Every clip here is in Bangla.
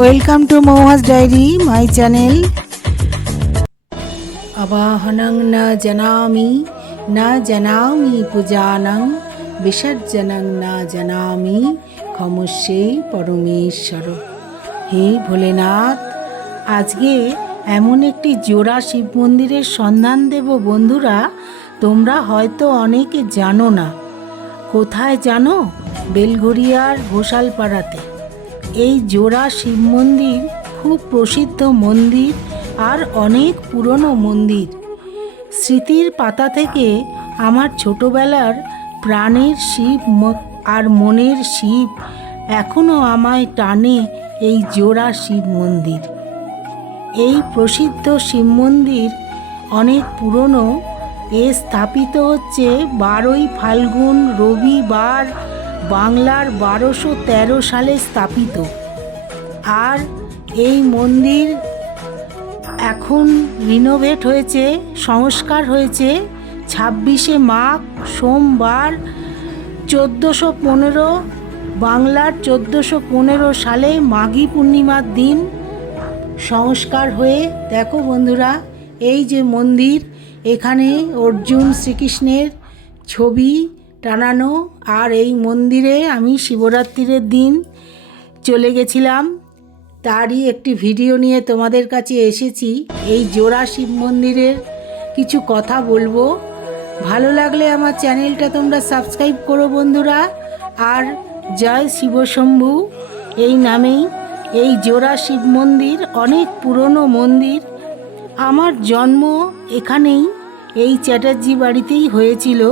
Welcome to Mouhas diary my channel আবাহনং না জানামি না জানামি পূজানং বিসর্জনং না জানামি ক্ষমস্যে পরমেশ্বর হে ভোলেনাথ, আজকে এমন একটি জোড়া শিব মন্দিরের সন্ধান দেব বন্ধুরা, তোমরা হয়তো অনেকে জানো না। কোথায় জানো? বেলঘরিয়ার ঘোষালপাড়াতে। এই জোড়া শিব মন্দির খুব প্রসিদ্ধ মন্দির আর অনেক পুরনো মন্দির। স্মৃতির পাতা থেকে আমার ছোটবেলার প্রাণের শিব আর মনের শিব এখনও আমায় টানে এই জোড়া শিব মন্দির। এই প্রসিদ্ধ শিব মন্দির অনেক পুরনো, এ স্থাপিত হচ্ছে বারোই ফাল্গুন রবিবার বাংলার বারোশো তেরো সালে স্থাপিত। আর এই মন্দির এখন রিনোভেট হয়েছে, সংস্কার হয়েছে ছাব্বিশে মাঘ, সোমবার চোদ্দোশো পনেরো, বাংলার চোদ্দোশো পনেরো সালে মাঘী পূর্ণিমার দিন সংস্কার হয়ে, দেখো বন্ধুরা, এই যে মন্দির, এখানে অর্জুন শ্রীকৃষ্ণের ছবি টানানো আর এই মন্দিরে আমি শিবরাত্রির দিন চলে গেছিলাম। তারই একটি ভিডিও নিয়ে তোমাদের কাছে এসেছি। এই জোড়া শিব মন্দিরের কিছু কথা বলব। ভালো লাগলে আমার চ্যানেলটা তোমরা সাবস্ক্রাইব করো বন্ধুরা। আর জয় শিবশম্ভু। এই নামেই এই জোড়া শিব মন্দির অনেক পুরনো মন্দির। আমার জন্ম এখানেই এই চ্যাটার্জি বাড়িতেই হয়েছিল।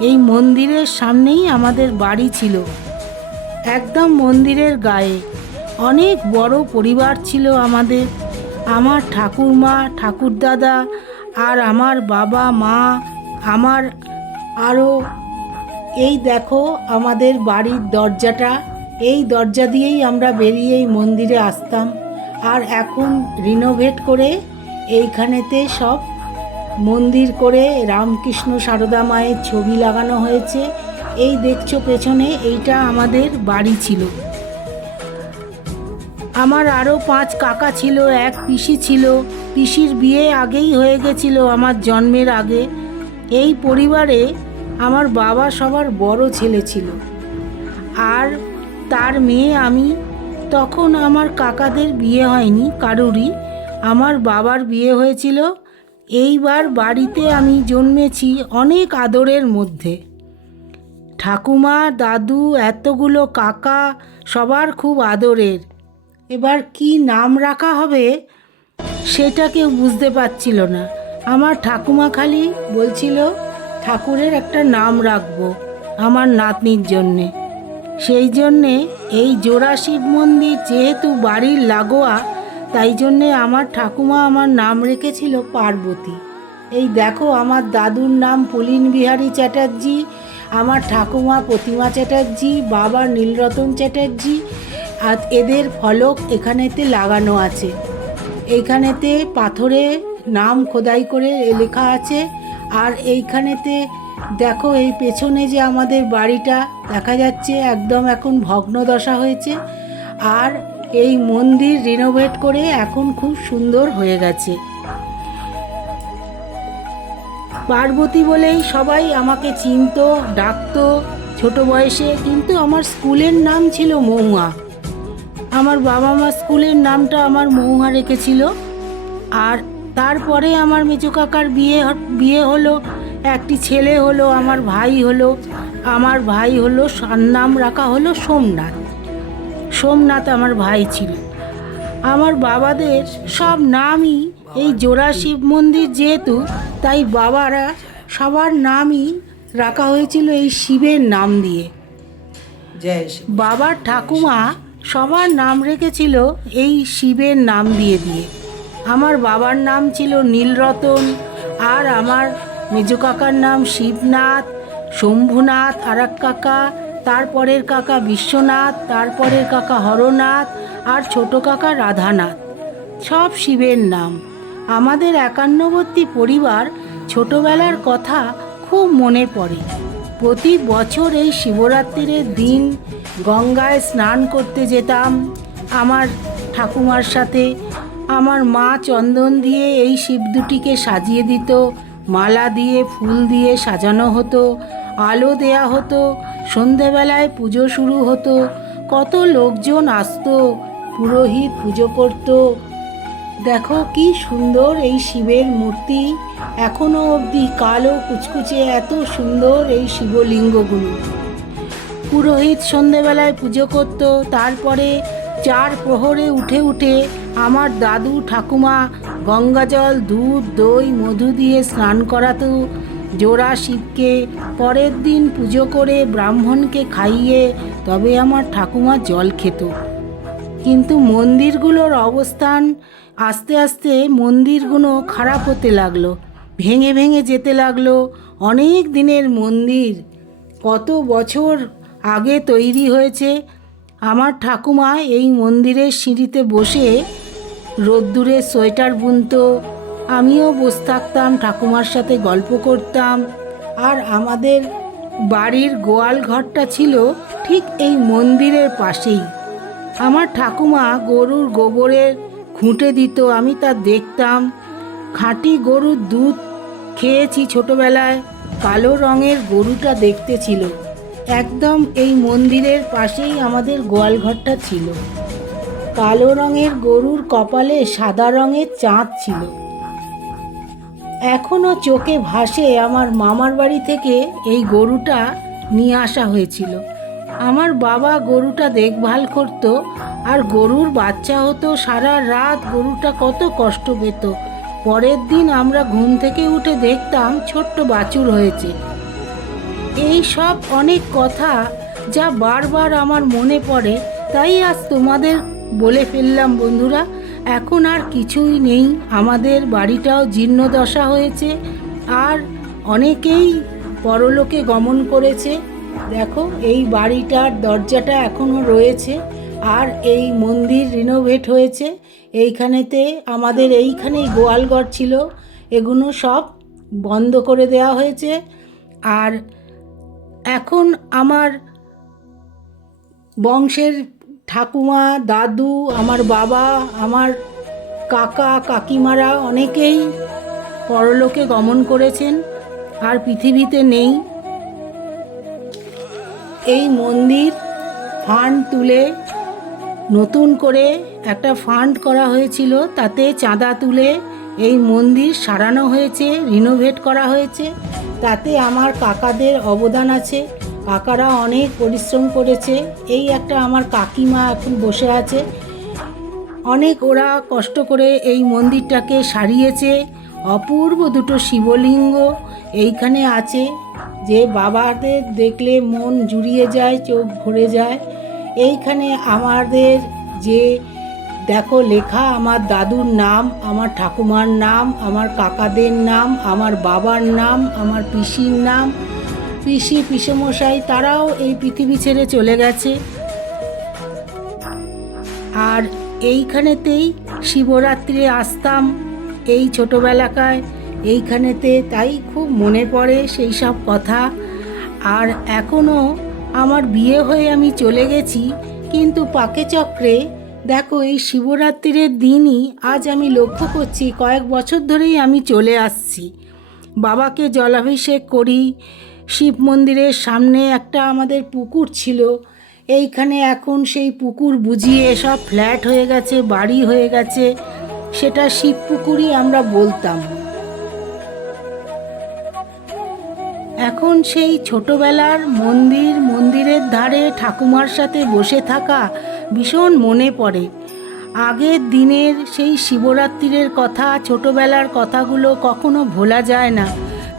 এই মন্দিরের সামনেই আমাদের বাড়ি ছিল। একদম মন্দিরের গায়ে অনেক বড় পরিবার ছিল আমাদের। আমার ঠাকুরমা, ঠাকুরদাদা আর আমার বাবা, মা, আমার আরও এই দেখো আমাদের বাড়ির দরজাটা। এই দরজা দিয়েই আমরা বেরিয়ে এই মন্দিরে আসতাম। আর এখন রিনোভেট করে এইখানেতে সব মন্দির করে রামকৃষ্ণ সারদা মায়ের ছবি লাগানো হয়েছে। এই দেখছ পেছনে, এইটা আমাদের বাড়ি ছিল। আমার আরও পাঁচ কাকা ছিল, এক পিসি ছিল। পিসির বিয়ে আগেই হয়ে গেছিল আমার জন্মের আগে। এই পরিবারে আমার বাবা সবার বড় ছেলে ছিল। আর তার মেয়ে আমি। তখন আমার কাকাদের বিয়ে হয়নি, কারুরই। আমার বাবার বিয়ে হয়েছিল এইবার বাড়িতে আমি জন্মেছি অনেক আদরের মধ্যে। ঠাকুমা, দাদু, এতগুলো কাকা সবার খুব আদরের। এবার কি নাম রাখা হবে সেটা কেউ বুঝতে পারছিল না। আমার ঠাকুমা খালি বলছিল, ঠাকুরের একটা নাম রাখব আমার নাতনির জন্যে। সেই জন্যে এই জোড়া শিব মন্দির যেহেতু বাড়ির লাগোয়া তাই জন্যে আমার ঠাকুমা আমার নাম রেখেছিল পার্বতী। এই দেখো আমার দাদুর নাম পুলিন বিহারী চ্যাটার্জি, আমার ঠাকুমা প্রতিমা চ্যাটার্জি, বাবা নীলরতন চ্যাটার্জি, আর এদের ফলক এখানেতে লাগানো আছে। এইখানেতে পাথরে নাম খোদাই করে লেখা আছে, আর এইখানেতে দেখো এই পেছনে যে আমাদের বাড়িটা দেখা যাচ্ছে, একদম এখন ভগ্নদশা হয়েছে, আর এই মন্দির রিনোভেট করে এখন খুব সুন্দর হয়ে গেছে। পার্বতী বলেই সবাই আমাকে চিনত, ডাকতো, ছোট বয়সে, কিন্তু আমার স্কুলের নাম ছিল মহুয়া। আমার বাবা মা স্কুলের নামটা আমার মহুয়া রেখেছিল। আর তারপরে আমার মেজো কাকার বিয়ে বিয়ে হলো, একটি ছেলে হলো, আমার ভাই হলো, আমার ভাই হলো, নাম রাখা হলো সোমনাথ। সোমনাথ আমার ভাই ছিল। আমার বাবাদের সব নামই এই জোড়া শিব মন্দির যেহেতু তাই বাবারা সবার নামই রাখা হয়েছিল এই শিবের নাম দিয়ে। বাবার ঠাকুমা সবার নাম রেখেছিল এই শিবের নাম দিয়ে দিয়ে। আমার বাবার নাম ছিল নীলরতন আর আমার মেজো কাকার নাম শিবনাথ শম্ভুনাথ আর এক কাকা তারপরের কাকা বিশ্বনাথ তারপরের কাকা হরনাথ, আর ছোট কাকা রাধানাথ। সব শিবের নাম। আমাদের একান্নবর্তী পরিবার ছোটবেলার কথা খুব মনে পড়ে। প্রতি বছর এই শিবরাত্রির দিন গঙ্গায় স্নান করতে যেতাম। আমার ঠাকুমার সাথে আমার মা চন্দন দিয়ে এই শিব দুটিকে সাজিয়ে দিত। মালা দিয়ে, ফুল দিয়ে সাজানো হতো। আলো দেয়া হতো। সন্ধেবেলায় পুজো শুরু হতো, কত লোকজন আসতো, পুরোহিত পুজো করতো। দেখো কি সুন্দর এই শিবের মূর্তি, এখনও অবধি কালো কুচকুচে এত সুন্দর এই শিবলিঙ্গগুলো। পুরোহিত সন্ধেবেলায় পুজো করত, তারপরে চার প্রহরে উঠে উঠে আমার দাদু ঠাকুমা গঙ্গাজল, দুধ, দই, মধু দিয়ে স্নান করাতো জোড়া শিবকে পরের দিন পুজো করে ব্রাহ্মণকে খাইয়ে তবে আমার ঠাকুমা জল খেত। কিন্তু মন্দিরগুলোর অবস্থান আস্তে আস্তে মন্দিরগুলো খারাপ হতে লাগল, ভেঙে ভেঙে যেতে লাগল। অনেক দিনের মন্দির, কত বছর আগে তৈরি হয়েছে। আমার ঠাকুমা এই মন্দিরের সিঁড়িতে বসে রোদ্দুরে সোয়েটার বুনতো আমিও বসে থাকতাম, ঠাকুমার সাথে গল্প করতাম। আর আমাদের বাড়ির গোয়াল ঘরটা ছিল ঠিক এই মন্দিরের পাশেই। আমার ঠাকুমা গরুর গোবরের খুঁটে দিত, আমি তা দেখতাম। খাঁটি গরুর দুধ খেয়েছি ছোটবেলায়, কালো রঙের গরুটা দেখতে ছিল। একদম এই মন্দিরের পাশেই আমাদের গোয়ালঘরটা ছিল। কালো রঙের গরুর কপালে সাদা রঙের চাঁদ ছিল। এখনও চোখে ভাসে আমার মামার বাড়ি থেকে এই গরুটা নিয়ে আসা হয়েছিল। আমার বাবা গরুটা দেখভাল করত আর গরুর বাচ্চা হতো, সারা রাত গরুটা কত কষ্ট পেত। পরের দিন আমরা ঘুম থেকে উঠে দেখতাম ছোট্ট বাছুর হয়েছে। এই সব অনেক কথা যা বারবার আমার মনে পড়ে, তাই আজ তোমাদের বলে ফেললাম বন্ধুরা। এখন আর কিছুই নেই। আমাদের বাড়িটাও জীর্ণদশা হয়েছে আর অনেকেই পরলোকে গমন করেছে। দেখো, এই বাড়িটার দরজাটা এখনও রয়েছে আর এই মন্দির রিনোভেট হয়েছে। এইখানেতে আমাদের এইখানেই গোয়ালঘর ছিল। এগুলো সব বন্ধ করে দেওয়া হয়েছে। আর এখন আমার বংশের ঠাকুমা, দাদু, আমার বাবা, আমার কাকা, কাকিমারা অনেকেই পরলোকে গমন করেছেন, আর পৃথিবীতে নেই। এই মন্দির ফান্ড তুলে নতুন করে একটা ফান্ড করা হয়েছিল, তাতে চাঁদা তুলে এই মন্দির সারানো হয়েছে, রিনোভেট করা হয়েছে, তাতে আমার কাকাদের অবদান আছে। কাকারা অনেক পরিশ্রম করেছে। এই একটা আমার কাকিমা এখন বসে আছে। অনেক ওরা কষ্ট করে এই মন্দিরটাকে সারিয়েছে। অপূর্ব দুটো শিবলিঙ্গ এইখানে আছে। যে বাবাদের দেখলে মন জুড়িয়ে যায়, চোখ ভরে যায়। এইখানে আমাদের যে, দেখো লেখা, আমার দাদুর নাম, আমার ঠাকুমার নাম, আমার কাকাদের নাম, আমার বাবার নাম, আমার পিসির নাম পিসি, পিসমশাই, তারাও এই পৃথিবী ছেড়ে চলে গেছে। আর এইখানেতেই শিবরাত্রি আসতাম, এই ছোটোবেলাকায় এইখানেতে তাই খুব মনে পড়ে সেই সব কথা। আর এখনও আমার বিয়ে হয়ে আমি চলে গেছি, কিন্তু পাকে চক্রে দেখো এই শিবরাত্রির দিনই আজ আমি লক্ষ্য করছি কয়েক বছর ধরেই আমি চলে আসছি। বাবাকে জলাভিষেক করি শিব মন্দিরের সামনে একটা আমাদের পুকুর ছিল। এইখানে এখন সেই পুকুর বুঝিয়ে সব ফ্ল্যাট হয়ে গেছে, বাড়ি হয়ে গেছে। সেটা শিব পুকুরই আমরা বলতাম। এখন সেই ছোটবেলার মন্দির, মন্দিরের ধারে ঠাকুমার সাথে বসে থাকা ভীষণ মনে পড়ে। আগের দিনের সেই শিবরাত্রির কথা, ছোটবেলার কথাগুলো কখনো ভোলা যায় না।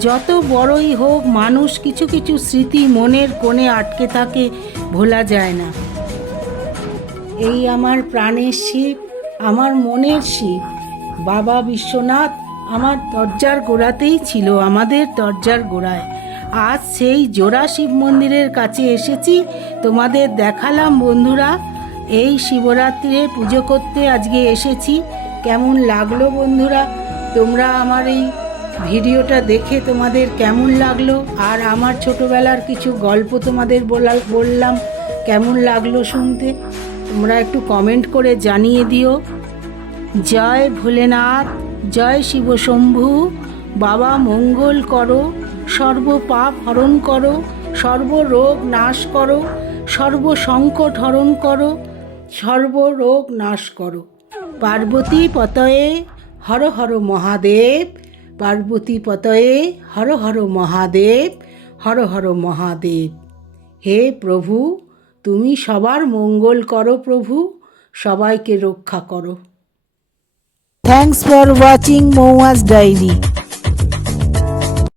যত বড়ই হোক, মানুষ কিছু কিছু স্মৃতি মনের কোণে আটকে থাকে, ভোলা যায় না। এই আমার প্রাণের শিব, আমার মনের শিব। বাবা বিশ্বনাথ আমার দরজার গোড়াতেই ছিল, আমাদের দরজার গোড়ায়। আজ সেই জোড়া শিব মন্দিরের কাছে এসেছি, তোমাদের দেখালাম বন্ধুরা। এই শিবরাত্রিরে পুজো করতে আজকে এসেছি। কেমন লাগল বন্ধুরা? তোমরা আমার এই ভিডিওটা দেখে তোমাদের কেমন লাগল? আর আমার ছোটোবেলার কিছু গল্প তোমাদের বলা বললাম, কেমন লাগল শুনতে? তোমরা একটু কমেন্ট করে জানিয়ে দিও। জয় ভোলেনাথ, জয় শিব শম্ভু বাবা মঙ্গল করো সর্ব পাপ হরণ করো সর্ব রোগ নাশ করো সর্ব সংকট হরণ করো সর্ব রোগ নাশ করো। পার্বতী পতয়ে হর হর মহাদেব পার্বতী পতয়ে হর হর মহাদেব, হর হর মহাদেব হে প্রভু, তুমি সবার মঙ্গল করো প্রভু, সবাইকে রক্ষা করো থ্যাংকস ফর ওয়াচিং মৌয়াজ Diary.